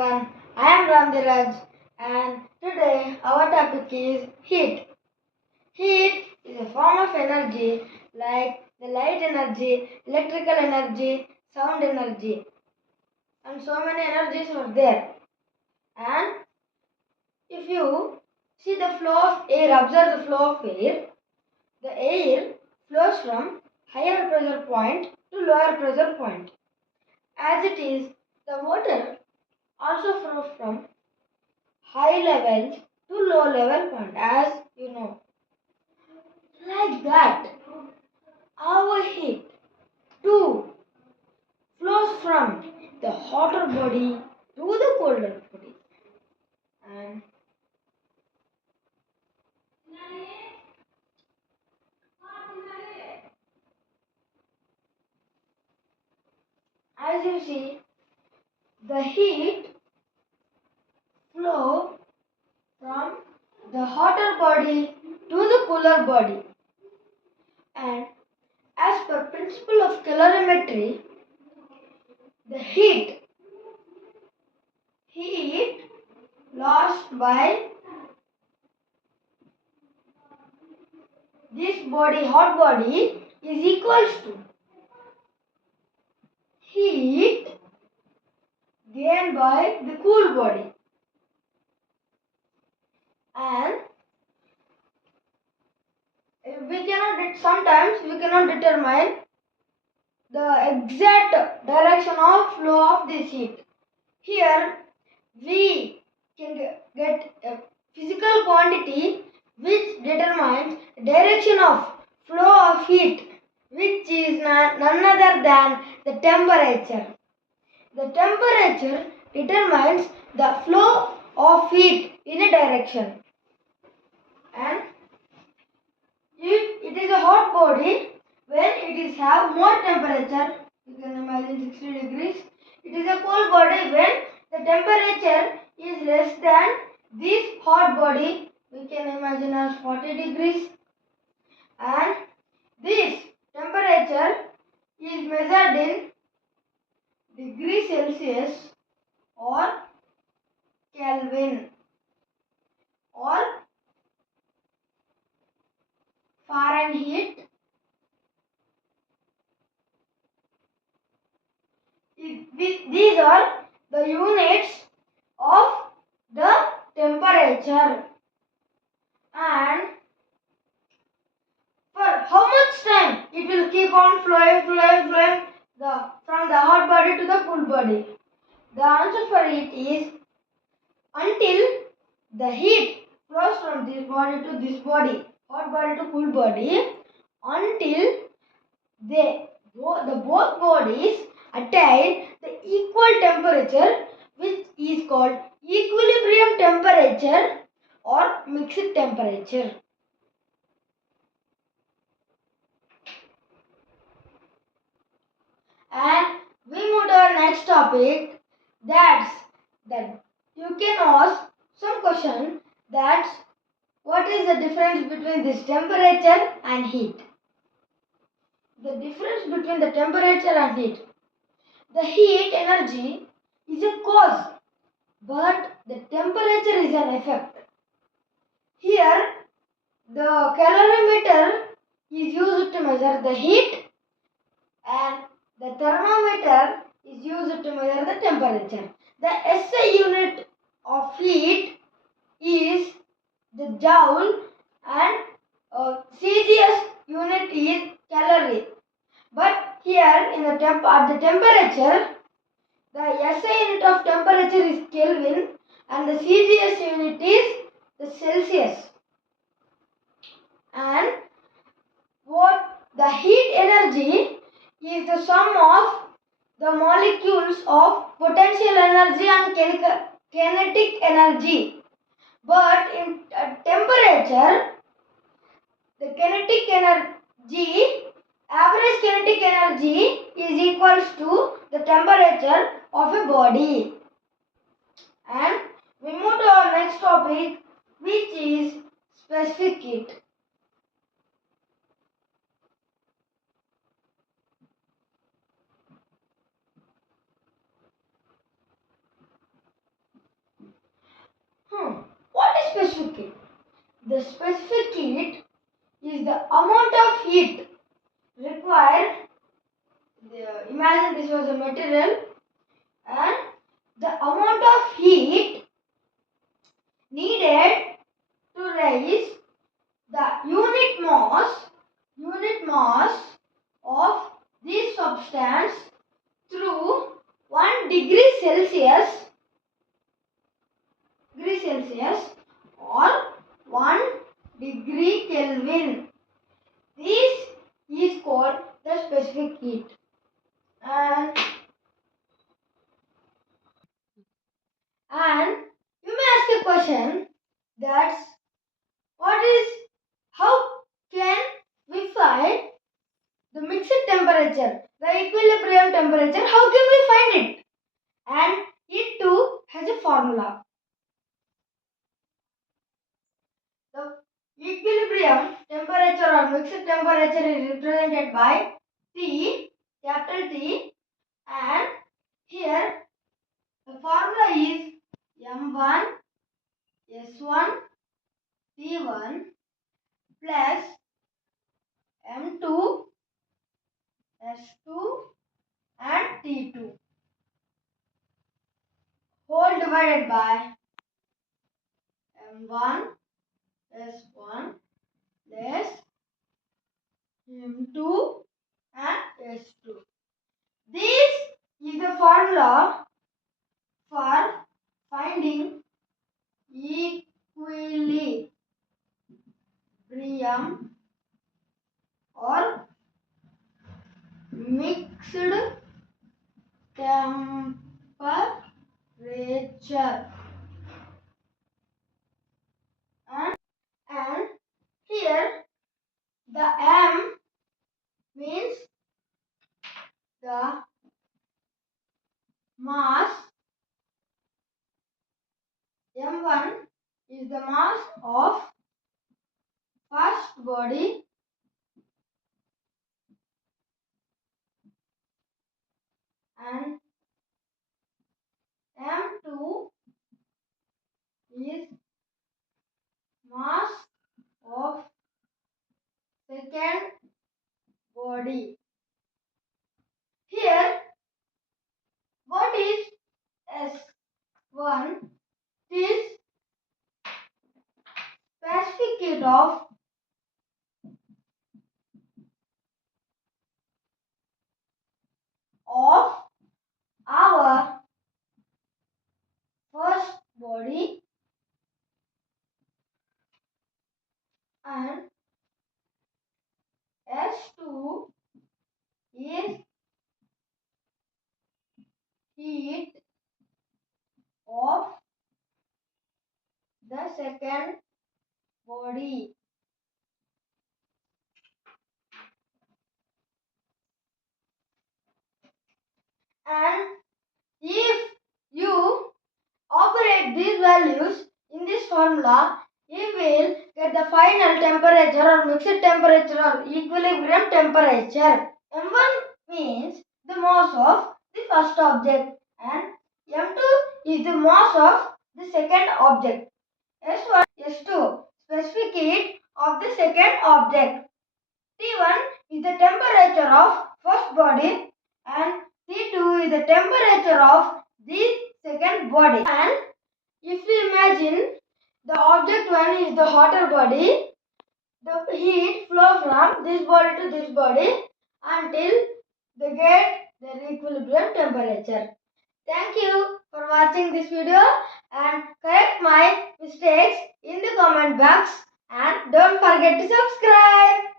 everyone, I am DHEERAJ and today our topic is heat. Heat is a form of energy like the light energy, electrical energy, sound energy, and so many energies are there. And if you see the flow of air, observe the flow of air, the air flows from higher pressure point to lower pressure point. As it is, the water also flows from high levels to low level point, as you know. Like that, our heat too flows from the hotter body to the colder body. And as you see, the heat flow from the hotter body to the cooler body. And as per principle of calorimetry, the heat lost by this body, hot body, is equals to heat gained by the cool body. And sometimes we cannot determine the exact direction of flow of this heat. Here we can get a physical quantity which determines the direction of flow of heat, which is none other than the temperature. The temperature determines the flow of heat in a direction. And if it is a hot body, when it is have more temperature, you can imagine 60 degrees. It is a cold body when the temperature is less than this hot body, we can imagine as 40 degrees. And this temperature is measured in degrees Celsius or Kelvin or Fahrenheit. These are the units of the temperature. And for how much time it will keep on flowing from the hot body to the cool body? The answer for it is until the heat flows from this body to this body, hot body to cool body, until the both bodies attain the equal temperature, which is called equilibrium temperature or mixed temperature. And we move to our next topic, that you can ask some question, that's what is the difference between this temperature and heat? The difference between the temperature and heat. The heat energy is a cause, but the temperature is an effect. Here, the calorimeter is used to measure the heat and the thermometer is used to measure the temperature. The SI unit of heat is the joule and CGS unit is calorie. But here in at the temperature, the SI unit of temperature is Kelvin and the CGS unit is the Celsius. And what the heat energy is the sum of the molecules of potential energy and kinetic energy. But in temperature, the kinetic energy, average kinetic energy is equals to the temperature of a body. And we move to our next topic, which is specific heat. specific heat. The specific heat is the amount of heat required. Imagine this was a material, and the amount of heat needed to raise the unit mass of this substance through 1 degree Celsius or 1 degree Kelvin. This is called the specific heat. And you may ask a question, that's how can we find the mixed temperature, the equilibrium temperature, how can we find it? And it too has a formula. The equilibrium temperature or mixed temperature is represented by T, capital T, and here the formula is M1 S1 T1 plus M2 S2 and T2 whole divided by M1 S1 plus M2 and S2. This is the formula for finding equilibrium or mixed temperature. And here the M means the mass, M1 is the mass of first body, and M2 is mass of second body. Here, what is S1? It is specific heat of our first body, and S2 is heat of the second body. And if you operate these values in this formula, you will get the final temperature or mixed temperature or equilibrium temperature. M1 means the mass of the first object, and M2 is the mass of the second object. S1, S2 specific heat of the second object. T1 is the temperature of first body, and T2 is the temperature of the second body. And if we imagine the object 1 is the hotter body, the heat flow from this body to this body until they get their equilibrium temperature. Thank you for watching this video, and correct my mistakes in the comment box, and don't forget to subscribe.